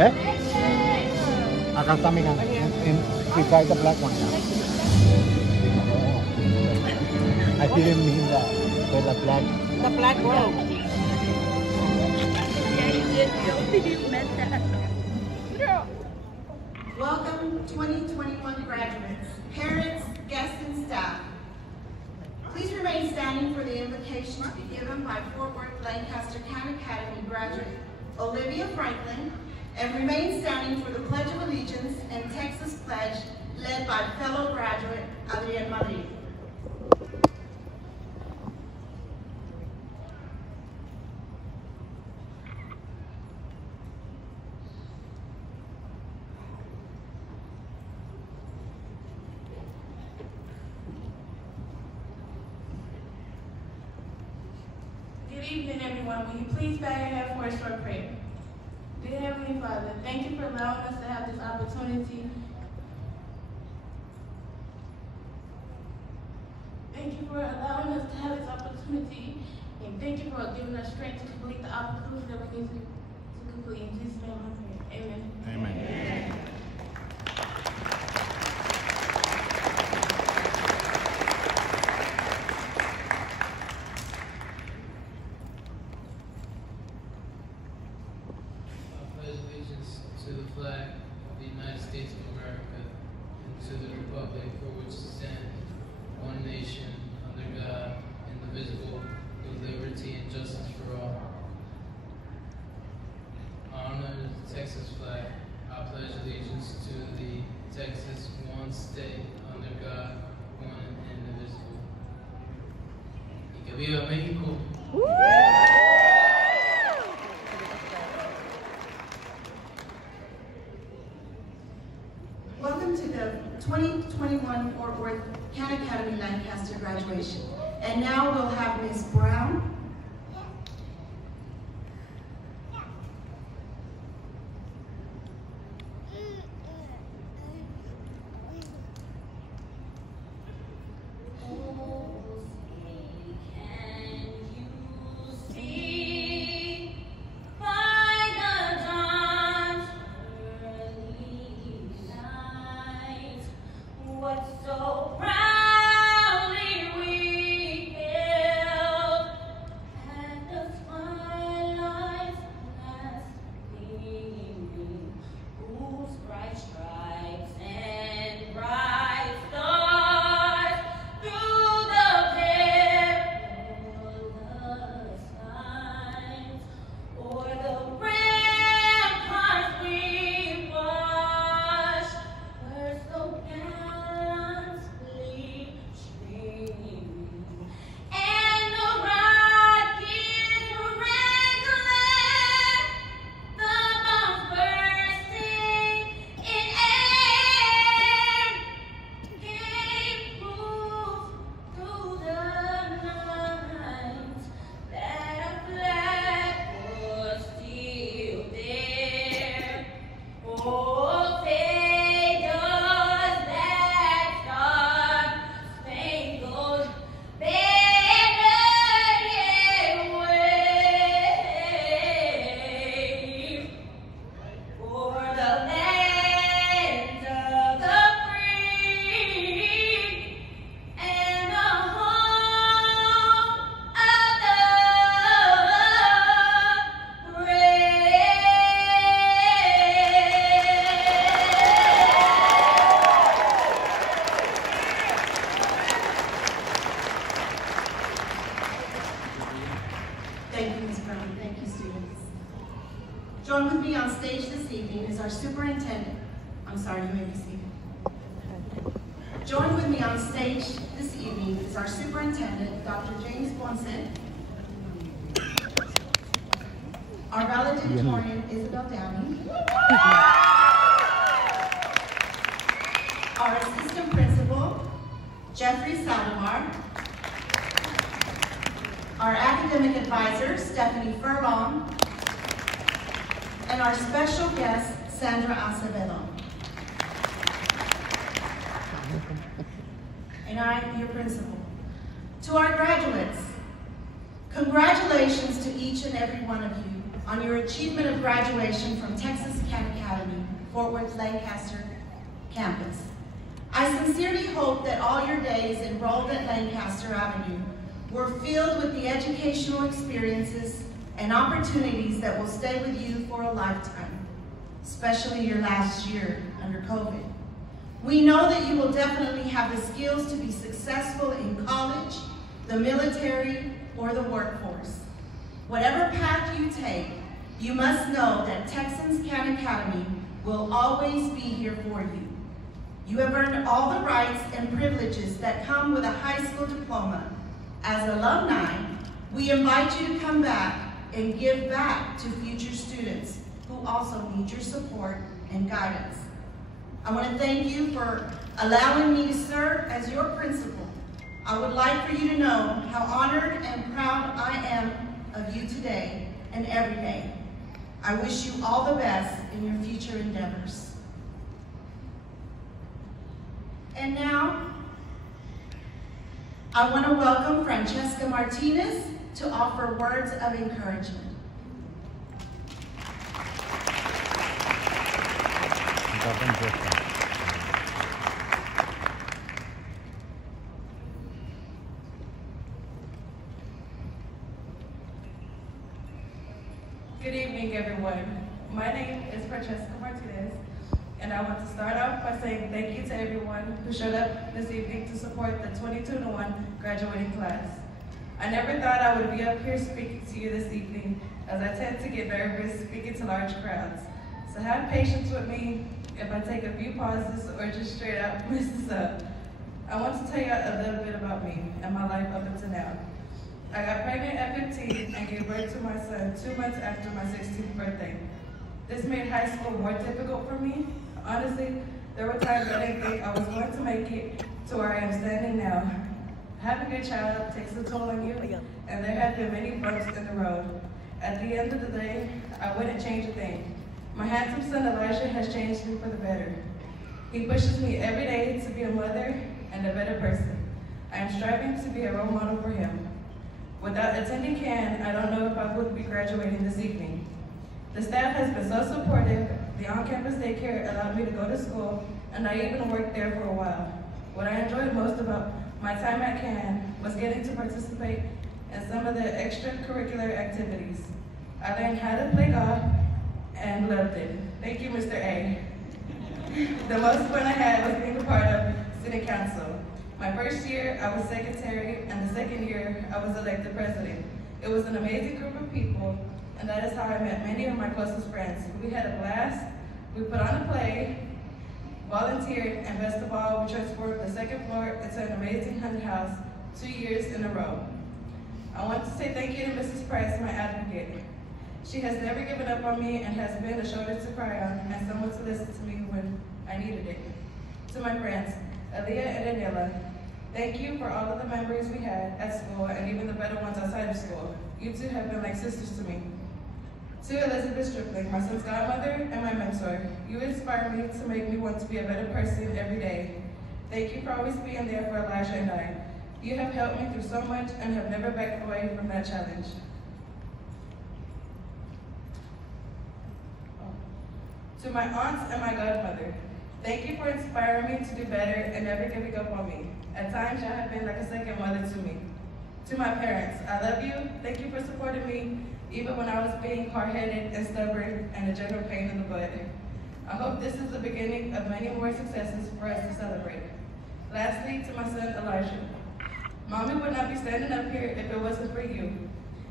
¿Eh? Acá está mi casa. Beside the black one. I didn't mean that. But the black. The black robe. Yeah, you did. You meant that. Welcome 2021 graduates, parents, guests, and staff. Please remain standing for the invocation to be given by Fort Worth Lancaster County Academy graduate Olivia Franklin, and remain standing for the Pledge of Allegiance and Texas Pledge led by fellow graduate Adrian Madrid. Good evening, everyone. Will you please bow your head for a short prayer? Dear Heavenly Father, thank you for allowing us to have this opportunity. Thank you for allowing us to have this opportunity, and thank you for giving us strength to complete the opportunity that we need to complete. In Jesus' name I pray. Amen. Amen. To the flag of the United States of America and to the republic for which it stands, one nation, under God, indivisible, with liberty and justice for all. I honor the Texas flag. I pledge allegiance to the Texas, one state, under God, one and indivisible. Y que viva México! Welcome to the 2021 Fort Worth County Academy Lancaster graduation. And now we'll have Ms. Brown. Thank you, Ms. Brown. Thank you, students. Join with me on stage this evening is our superintendent. I'm sorry, you may be seated. Join with me on stage this evening is our superintendent, Dr. James Bonson, our valedictorian, Isabel Downey, our assistant principal, Jeffrey Salomar, our academic advisor, Stephanie Furlong, and our special guest, Sandra Acevedo. And I'm your principal. To our graduates, congratulations to each and every one of you on your achievement of graduation from Texas County Fort Worth Lancaster campus. I sincerely hope that all your days enrolled at Lancaster Avenue were filled with the educational experiences and opportunities that will stay with you for a lifetime, especially your last year under COVID. We know that you will definitely have the skills to be successful in college, the military, or the workforce. Whatever path you take, you must know that Texans Can Academy will always be here for you. You have earned all the rights and privileges that come with a high school diploma. As alumni, we invite you to come back and give back to future students who also need your support and guidance. I want to thank you for allowing me to serve as your principal. I would like for you to know how honored and proud I am of you today and every day. I wish you all the best in your future endeavors. And now, I want to welcome Francesca Martinez to offer words of encouragement. Good evening, everyone. My name is Francesca Martinez, and I want to start off by saying thank you to everyone who showed up this evening to support the 22-1 graduating class. I never thought I would be up here speaking to you this evening, as I tend to get nervous speaking to large crowds. So have patience with me if I take a few pauses or just straight out mess this up. I want to tell you a little bit about me and my life up until now. I got pregnant at 15 and gave birth to my son 2 months after my 16th birthday. This made high school more difficult for me. Honestly, there were times I didn't think I was going to make it to where I am standing now. Having a child takes a toll on you, and there have been many bumps in the road. At the end of the day, I wouldn't change a thing. My handsome son Elijah has changed me for the better. He pushes me every day to be a mother and a better person. I am striving to be a role model for him. Without attending CAN, I don't know if I would be graduating this evening. The staff has been so supportive. The on-campus daycare allowed me to go to school, and I even worked there for a while. What I enjoyed most about my time at CAN was getting to participate in some of the extracurricular activities. I learned how to play golf and loved it. Thank you, Mr. A. The most fun I had was being a part of City Council. My first year, I was secretary, and the second year, I was elected president. It was an amazing group of people, and that is how I met many of my closest friends. We had a blast, we put on a play, volunteered, and best of all, we transformed the second floor into an amazing haunted house 2 years in a row. I want to say thank you to Mrs. Price, my advocate. She has never given up on me and has been a shoulder to cry on and someone to listen to me when I needed it. To my friends, Aaliyah and Daniela, thank you for all of the memories we had at school and even the better ones outside of school. You two have been like sisters to me. To Elizabeth Stripling, my son's godmother and my mentor, you inspire me to make me want to be a better person every day. Thank you for always being there for Elijah and I. You have helped me through so much and have never backed away from that challenge. To my aunts and my godmother, thank you for inspiring me to do better and never giving up on me. At times, y'all have been like a second mother to me. To my parents, I love you. Thank you for supporting me, even when I was being hard-headed and stubborn and a general pain in the butt. I hope this is the beginning of many more successes for us to celebrate. Lastly, to my son, Elijah. Mommy would not be standing up here if it wasn't for you.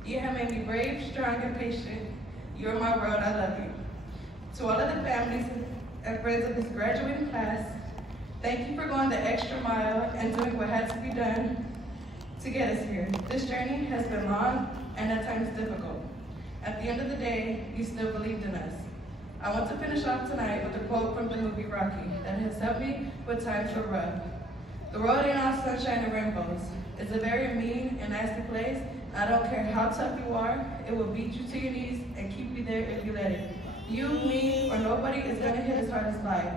You have made me brave, strong, and patient. You're my world, I love you. To all of the families and friends of this graduating class, thank you for going the extra mile and doing what had to be done to get us here. This journey has been long and at times difficult. At the end of the day, you still believed in us. I want to finish off tonight with a quote from the movie Rocky that has helped me when times were rough. The world ain't all sunshine and rainbows. It's a very mean and nasty place. I don't care how tough you are, it will beat you to your knees and keep you there if you let it. You, me, or nobody is gonna hit as hard as life.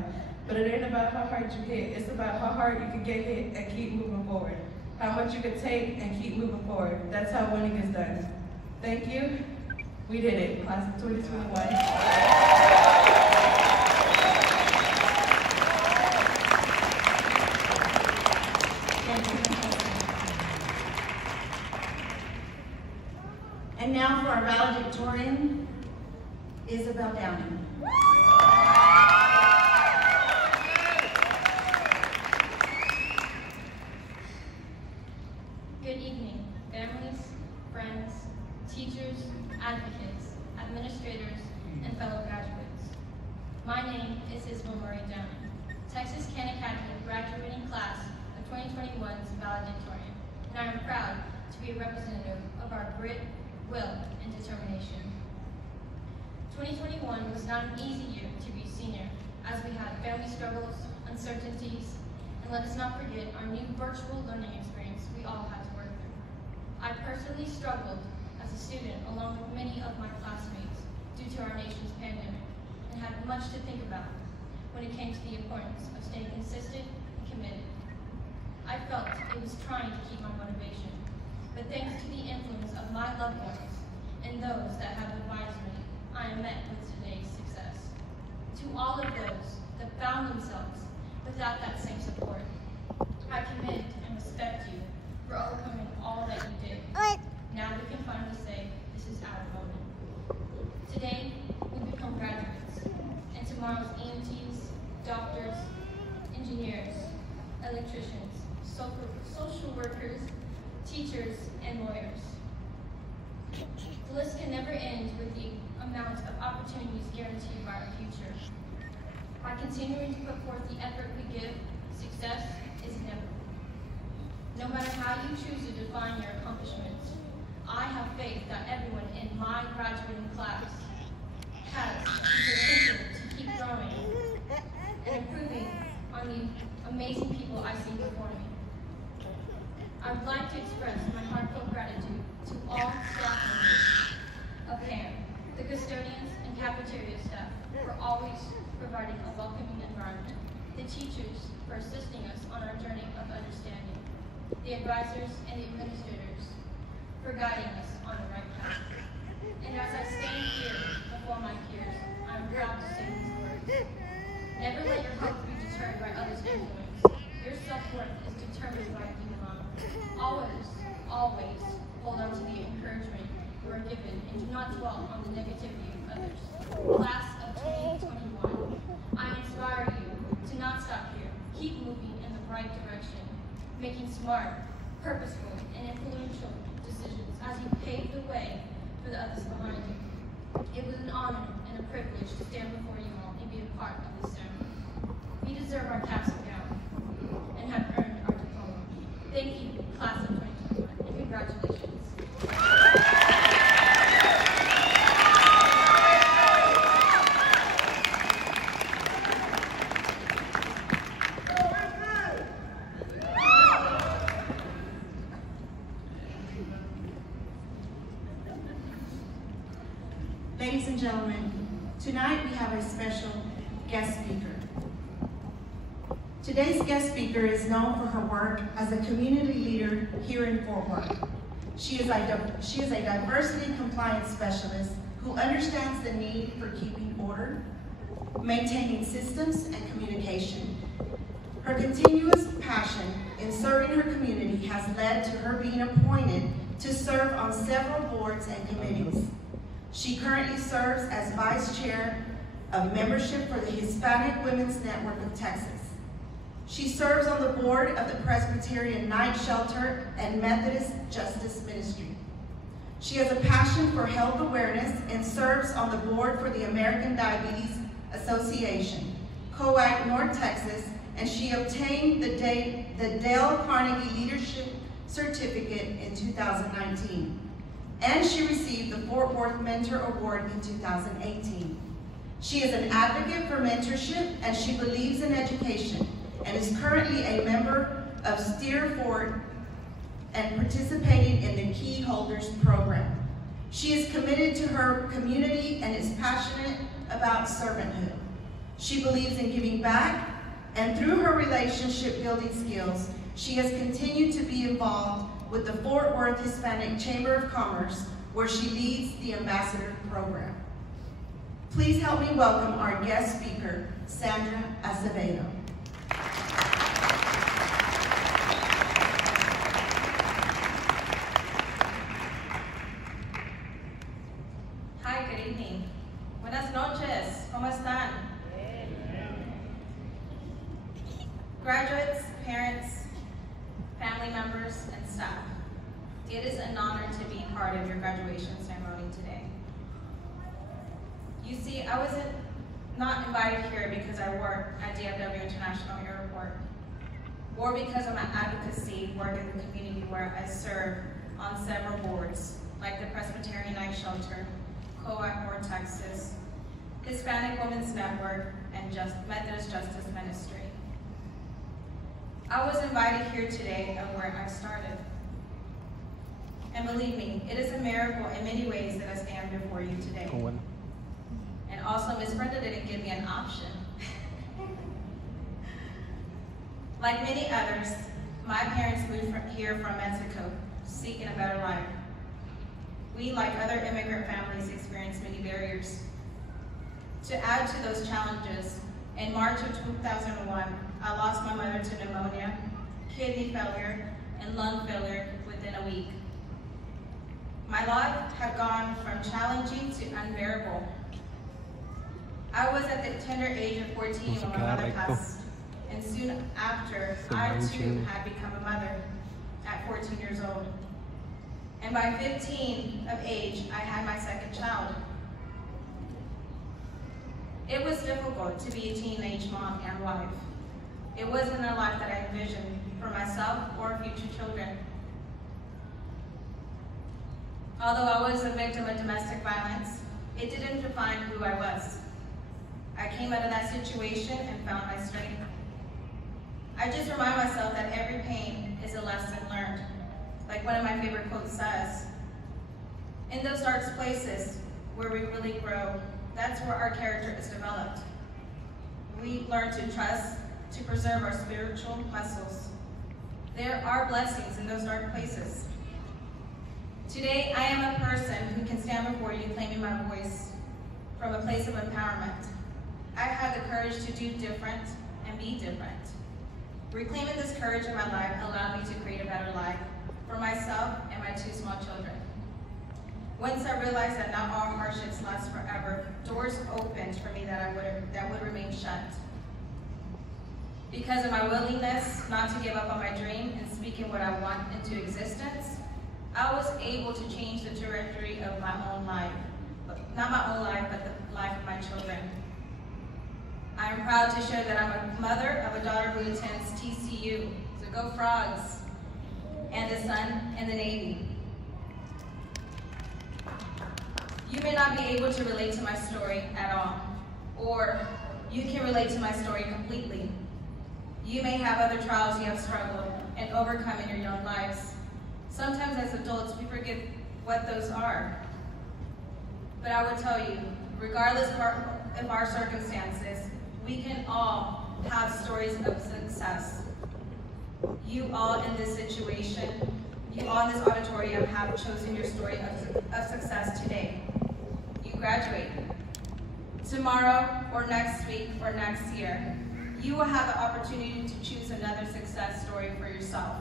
But it ain't about how hard you hit, it's about how hard you can get hit and keep moving forward. How much you can take and keep moving forward. That's how winning is done. Thank you. We did it, class of 2021. Mrs. Murray Downing, Texas Khan Academy graduating class of 2021's valedictorian, and I am proud to be a representative of our grit, will, and determination. 2021 was not an easy year to be a senior, as we had family struggles, uncertainties, and let us not forget our new virtual learning experience we all had to work through. I personally struggled as a student along with many of my classmates due to our nation's pandemic and had much to think about when it came to the importance of staying consistent and committed. I felt it was trying to keep my motivation, but thanks to the influence of my loved ones and those that have advised me, I am met with today's success. To all of those that found themselves without that same support, I commend and respect you for overcoming all that you did. Now we can finally say, this is our moment. Today, we become graduates, and tomorrow's EMTs, doctors, engineers, electricians, social workers, teachers, and lawyers. The list can never end with the amount of opportunities guaranteed by our future. By continuing to put forth the effort we give, success is inevitable. No matter how you choose to define your accomplishments, I have faith that everyone in my graduating class has the potential to keep growing and improving on the amazing people I see before me. I would like to express my heartfelt gratitude to all staff members of PAM, the custodians and cafeteria staff for always providing a welcoming environment, the teachers for assisting us on our journey of understanding, the advisors and the administrators for guiding us on the right path. And as I stand here before my peers, I'm proud to say these words. Never let your hope be deterred by others' influence. Your self-worth is determined by you alone. Always hold on to the encouragement you are given and do not dwell on the negativity of others. Class of 2021, I inspire you to not stop here. Keep moving in the right direction, making smart, purposeful, and influential decisions as you pave the way for the others behind you. It was an honor and a privilege to stand before you all and be a part of this ceremony. We deserve our caps and gowns and have earned our diploma. Thank you, class of 2021, and congratulations. Ladies and gentlemen, tonight we have a special guest speaker. Today's guest speaker is known for her work as a community leader here in Fort Worth. She is a diversity compliance specialist who understands the need for keeping order, maintaining systems, and communication. Her continuous passion in serving her community has led to her being appointed to serve on several boards and committees. She currently serves as Vice Chair of Membership for the Hispanic Women's Network of Texas. She serves on the board of the Presbyterian Night Shelter and Methodist Justice Ministry. She has a passion for health awareness and serves on the board for the American Diabetes Association, COAC North Texas, and she obtained the Dale Carnegie Leadership Certificate in 2019. And she received the Fort Worth Mentor Award in 2018. She is an advocate for mentorship and she believes in education and is currently a member of Steer Fort and participating in the Key Holders program. She is committed to her community and is passionate about servanthood. She believes in giving back, and through her relationship building skills, she has continued to be involved with the Fort Worth Hispanic Chamber of Commerce, where she leads the Ambassador Program. Please help me welcome our guest speaker, Sandra Acevedo. Hi, good evening. Buenas noches, ¿cómo están? Graduates, parents, family members, and staff, it is an honor to be part of your graduation ceremony today. You see, I wasn't not not invited here because I work at DFW International Airport, or because of my advocacy work in the community where I serve on several boards, like the Presbyterian Night Shelter, COAC North Texas, Hispanic Women's Network, and Methodist Justice Ministry. I was invited here today of where I started. And believe me, it is a miracle in many ways that I stand before you today. And also, Miss Brenda didn't give me an option. Like many others, my parents moved here from Mexico, seeking a better life. We, like other immigrant families, experienced many barriers. To add to those challenges, in March of 2001, I lost my mother to pneumonia, kidney failure, and lung failure within a week. My life had gone from challenging to unbearable. I was at the tender age of 14 when my mother passed, and soon after, I too had become a mother at 14 years old. And by 15 of age, I had my second child. It was difficult to be a teenage mom and wife. It wasn't a life that I envisioned for myself or future children. Although I was a victim of domestic violence, it didn't define who I was. I came out of that situation and found my strength. I just remind myself that every pain is a lesson learned. Like one of my favorite quotes says, in those dark places where we really grow, that's where our character is developed. We learn to trust, to preserve our spiritual muscles. There are blessings in those dark places. Today, I am a person who can stand before you claiming my voice from a place of empowerment. I had the courage to do different and be different. Reclaiming this courage in my life allowed me to create a better life for myself and my two small children. Once I realized that not all hardships last forever, doors opened for me that would remain shut. Because of my willingness not to give up on my dream and speaking what I want into existence, I was able to change the trajectory of my own life. Not my own life, but the life of my children. I am proud to share that I'm a mother of a daughter who attends TCU, so go Frogs, and a son in the Navy. You may not be able to relate to my story at all, or you can relate to my story completely. You may have other trials you have struggled and overcome in your young lives. Sometimes as adults, we forget what those are. But I would tell you, regardless of our circumstances, we can all have stories of success. You all in this situation, you all in this auditorium have chosen your story of success today. You graduate. Tomorrow, or next week, or next year, you will have the opportunity to choose another success story for yourself.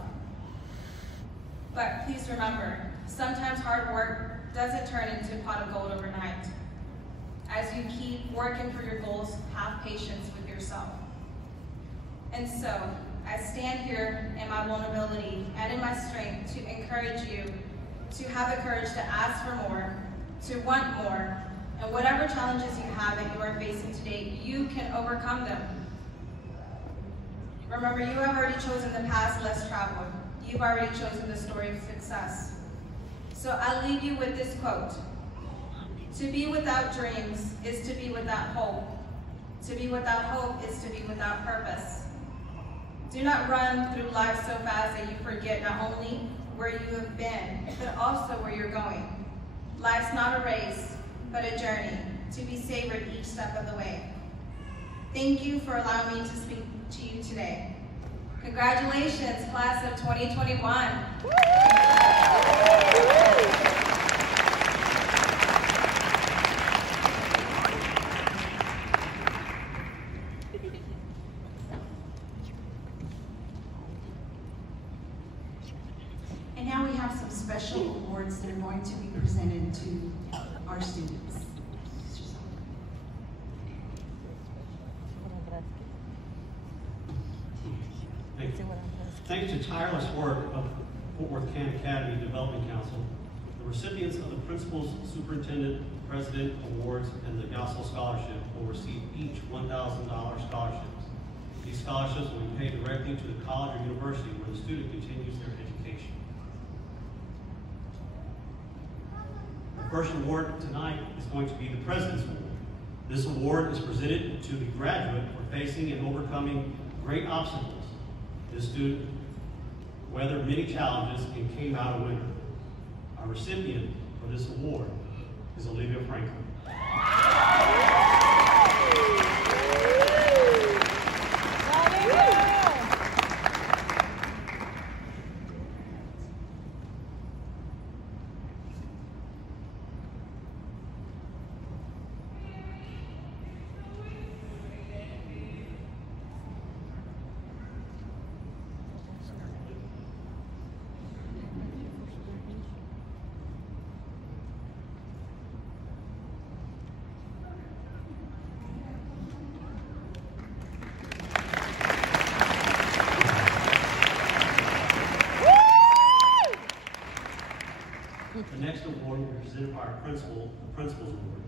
But please remember, sometimes hard work doesn't turn into a pot of gold overnight. As you keep working for your goals, have patience with yourself. And so, I stand here in my vulnerability and in my strength to encourage you to have the courage to ask for more, to want more, and whatever challenges you have that you are facing today, you can overcome them. Remember, you have already chosen the path less traveled. You've already chosen the story of success. So I leave you with this quote. To be without dreams is to be without hope. To be without hope is to be without purpose. Do not run through life so fast that you forget not only where you have been, but also where you're going. Life's not a race, but a journey to be savored each step of the way. Thank you for allowing me to speak to you today. Congratulations, class of 2021. And now we have some special awards that are going to be presented to our students. Thanks to tireless work of Fort Worth Can Academy Development Council, the recipients of the Principal's Superintendent President Awards and the Yasso Scholarship will receive each $1,000 scholarships. These scholarships will be paid directly to the college or university where the student continues their education. The first award tonight is going to be the President's Award. This award is presented to the graduate for facing and overcoming great obstacles. This student weathered many challenges and came out a winner. Our recipient for this award is Olivia Franklin. The next award will be presented by our principal, the Principal's Award.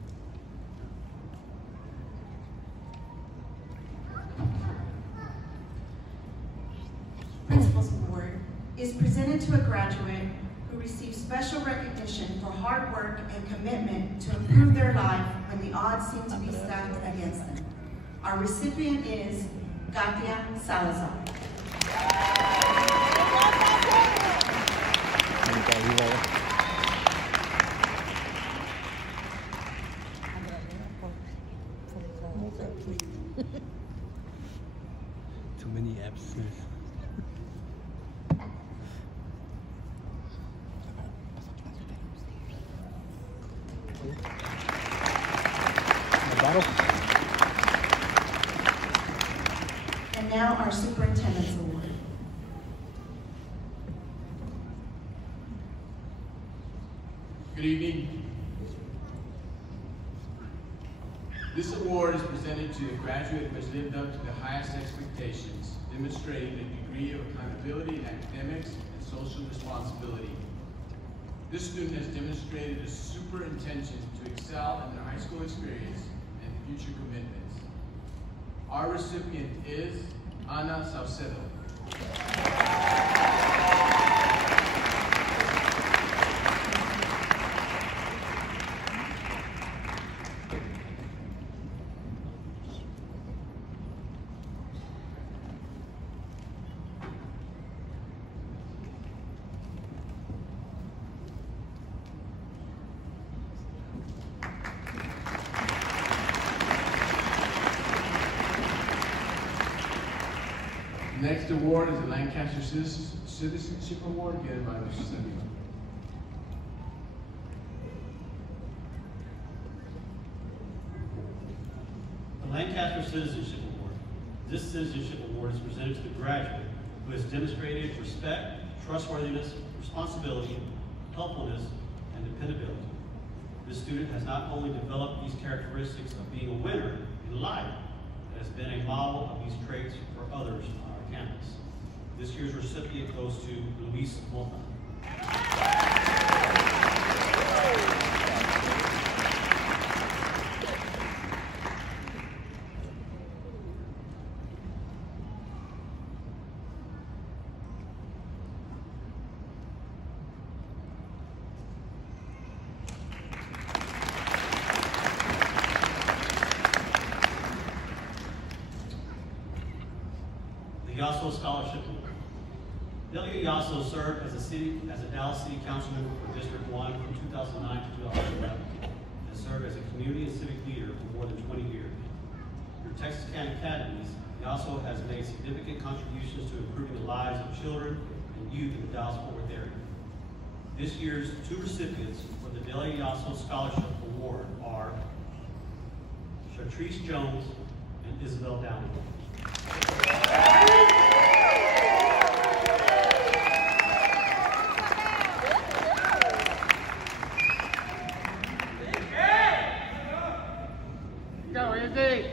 Principal's Award is presented to a graduate who receives special recognition for hard work and commitment to improve their life when the odds seem to be stacked against them. Our recipient is Katia Salazar. Too many absences. And now our Superintendent's Award. Good evening. This award is presented to the graduate who has lived up to the highest expectations, demonstrating a degree of accountability in academics and social responsibility. This student has demonstrated a super intention to excel in their high school experience and future commitments. Our recipient is Ana Saucedo. The next award is the Lancaster Citizenship Award given by Mr. Samuel. The Lancaster Citizenship Award. This citizenship award is presented to the graduate who has demonstrated respect, trustworthiness, responsibility, helpfulness, and dependability. This student has not only developed these characteristics of being a winner in life, but has been a model of these traits for others on our campus. This year's recipient goes to Luis Mota. The Yasso Scholarship Award. Delia Yasso served as a Dallas City Council member for District 1 from 2009 to 2011, and served as a community and civic leader for more than 20 years. Through Texas Can Academies, Yasso has made significant contributions to improving the lives of children and youth in the Dallas-Fort Worth area. This year's two recipients for the Delia Yasso Scholarship Award are Chartrice Jones and Isabel Downey. Go, Izzy!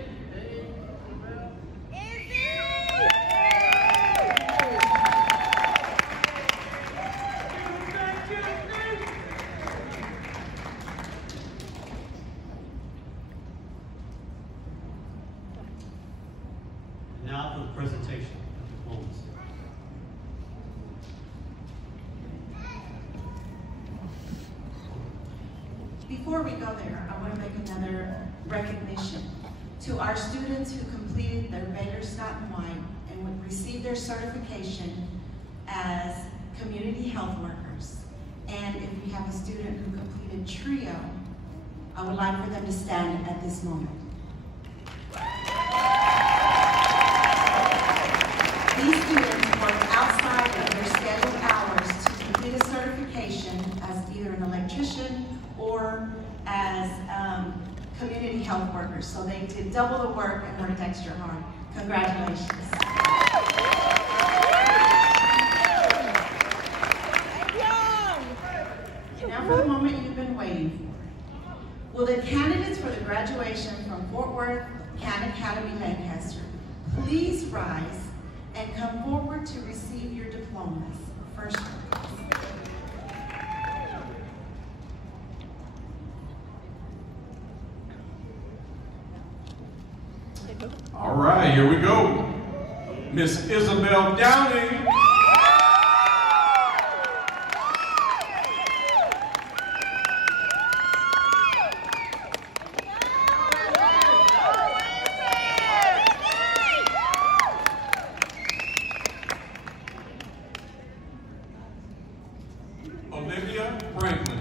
Now for the presentation of diplomas. Before we go there, I want to make another recognition to our students who completed their Baylor Scott and White and would receive their certification as community health workers. And if we have a student who completed TRIO, I would like for them to stand at this moment. These students work outside of their scheduled hours to complete a certification as either an electrician or as community health workers. So they did double the work and worked extra hard. Congratulations. And now for the moment you've been waiting for. Will the candidates for the graduation from Fort Worth Khan Academy Lancaster please rise and come forward to receive your diplomas? First one. All right, here we go. Miss Isabel Downing. Olivia Franklin.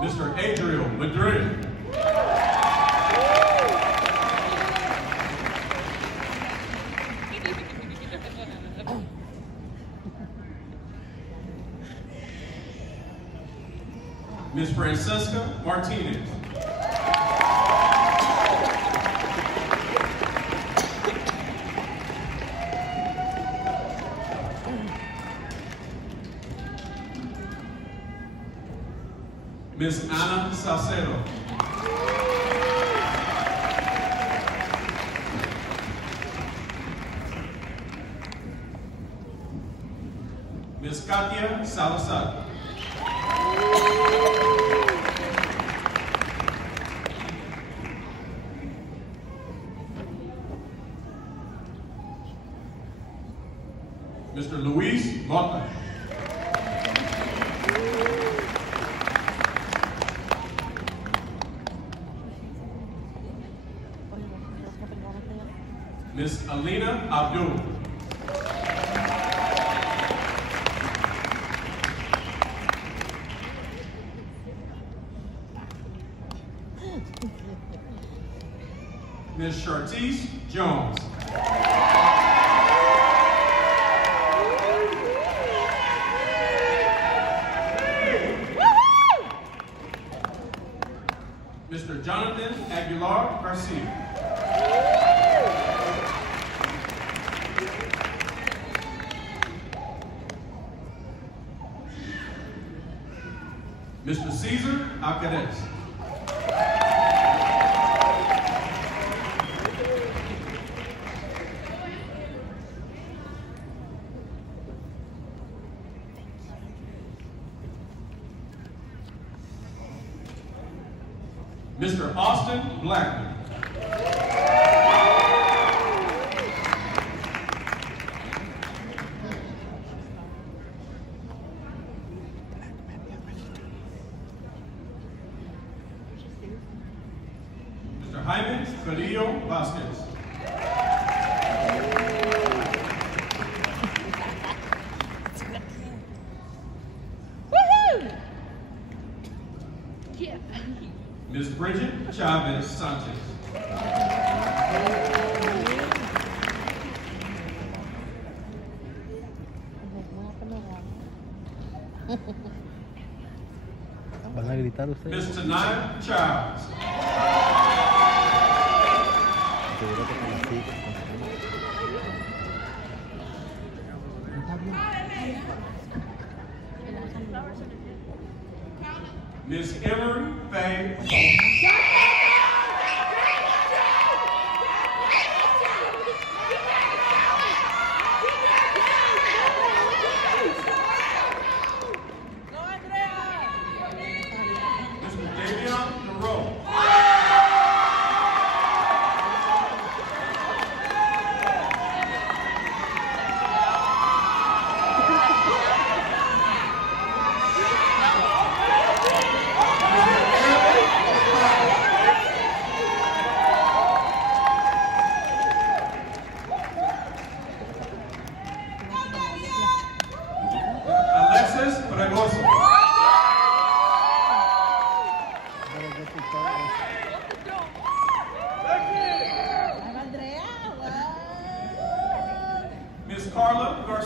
Mr. Adriel Madrid. Ms. Francesca Martinez. Ms. Ana Salcedo. Ms. Katia Salazar. Mr. Luis Mota. Ms. Alina Abdul. Ms. Chartice Jones. Mr. Jonathan Aguilar Garcia. Mr. Cesar Alcades. Mr. Austin Blackman. Mr. Jaime Carrillo Vasquez. Ms. Bridget Chavez Sanchez. ¿Van a gritar ustedes? Ms. Tanaya Childs. Ms. Emery Faye.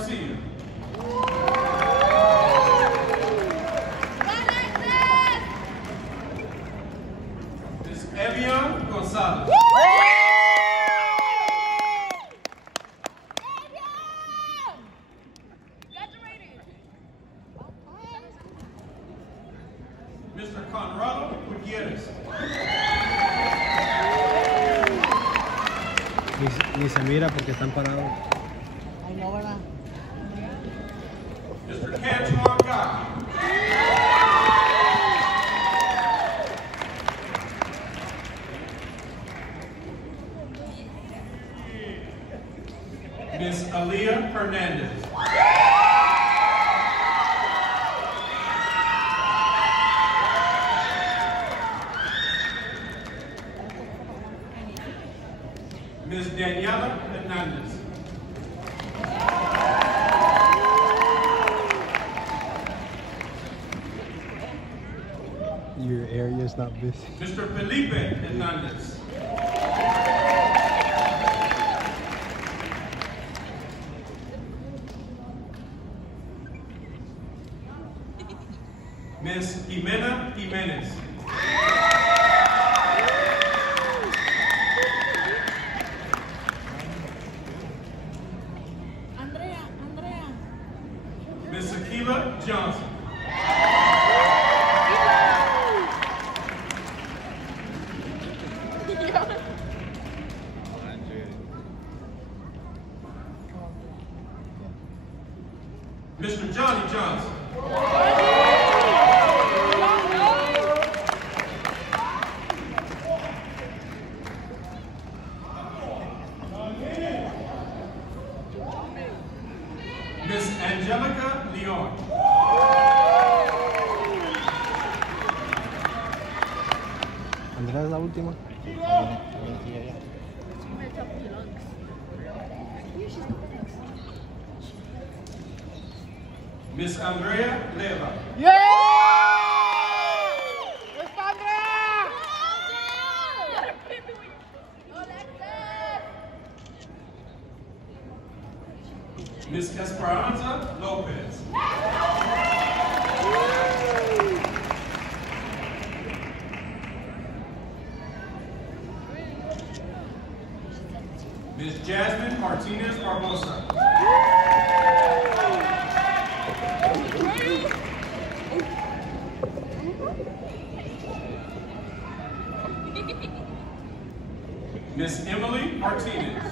Garcia. Ms. Evian Gonzalez. Mr. Conrado Gutierrez. Ni se mira porque están parados. Ay, no, ¿verdad? Mr. Cantuan Guy. Ms. Aaliyah Hernandez. Ms. Daniela Hernandez. Your area is not busy. Mr. Felipe Hernandez. Ms. Jimena Jimenez. Andrea. Ms. Akila Johnson. Mr. Johnny Johnson. Miss Angelica Leon. Andrea es la última. Miss Andrea Leva. Miss Esperanza Lopez. Miss Jasmine Martinez Barbosa. Miss Emily Martinez.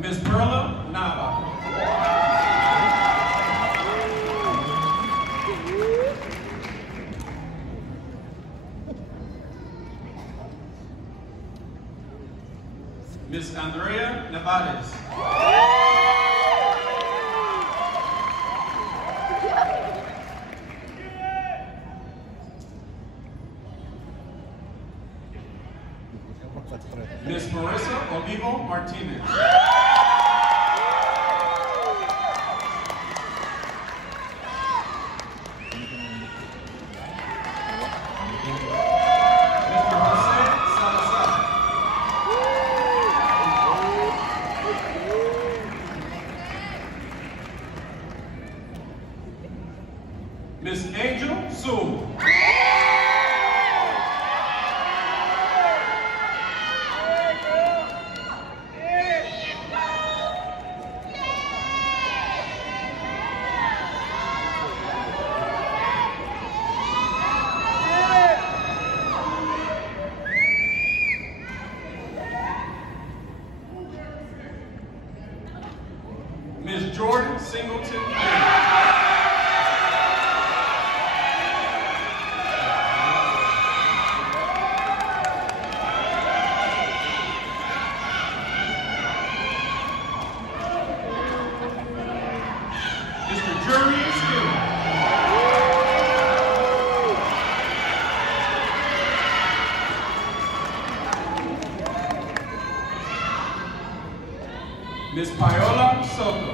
Miss Perla Nava. Miss Andrea Nevades. Miss Marissa Olivo Martinez. Mr. Jose Salazar. Miss Angel Sue. Miss Jordan Singleton. Mr. Jeremy Skinner. Miss Paola Soto.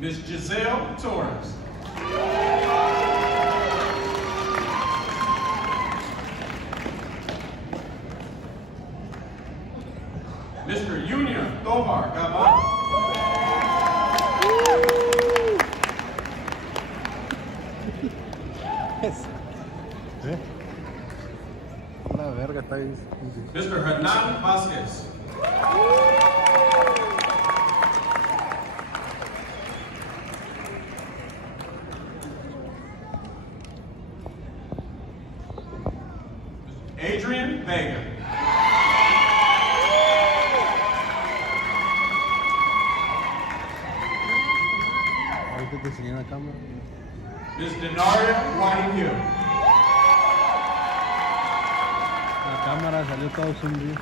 Ms. Giselle Torres. Mr. Junior Tovar Gabon. La verga está ahí. Mr. Hernan Vasquez. Adrian Vega. Ahorita te enseñé la cámara. Ms. Denaria Whiting Hill. La cámara salió todo zumbido.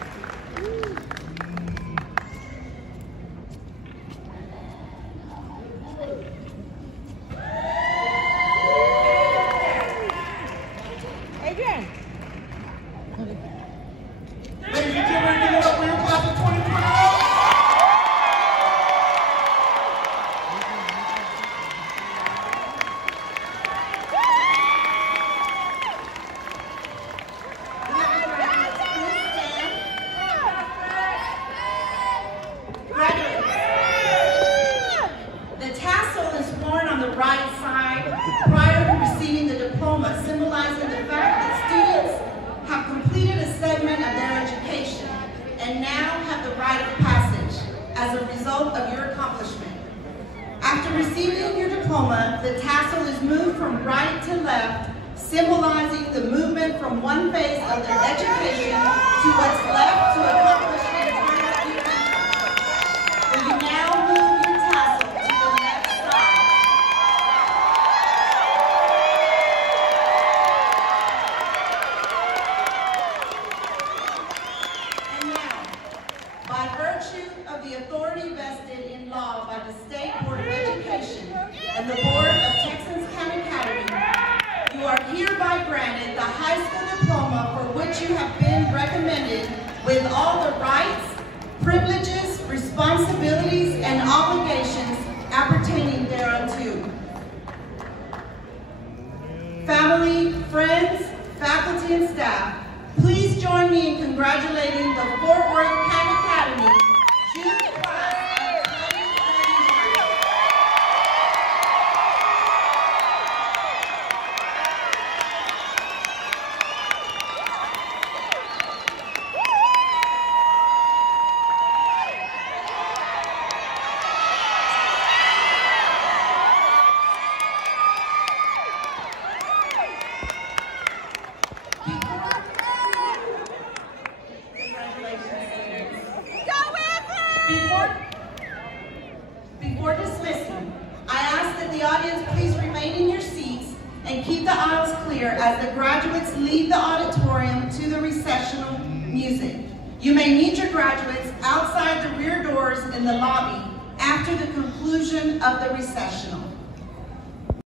Adrian. Ladies and gentlemen, give it up for your class of 2021. The tassel is worn on the right side prior to receiving the diploma, symbolizing the fact that students have completed a segment of their education and now have the rite of passage as a result of your accomplishment. After receiving your diploma, the tassel is moved from right to left, symbolizing the movement from one phase of their education to what's left to accomplish the eternal future. Will you now move your tassel to the left side? And now, by virtue of the authority vested in law by the State Board of Education and the Board of Texas County Academy, you are hereby granted the high school diploma for which you have been recommended with all the rights, privileges, responsibilities, and obligations appertaining thereunto. Family, friends, faculty, and staff, please join me in congratulating the Fort Worth Khan Academy Junior Class of 2021. Before dismissing, I ask that the audience please remain in your seats and keep the aisles clear as the graduates leave the auditorium to the recessional music. You may meet your graduates outside the rear doors in the lobby after the conclusion of the recessional.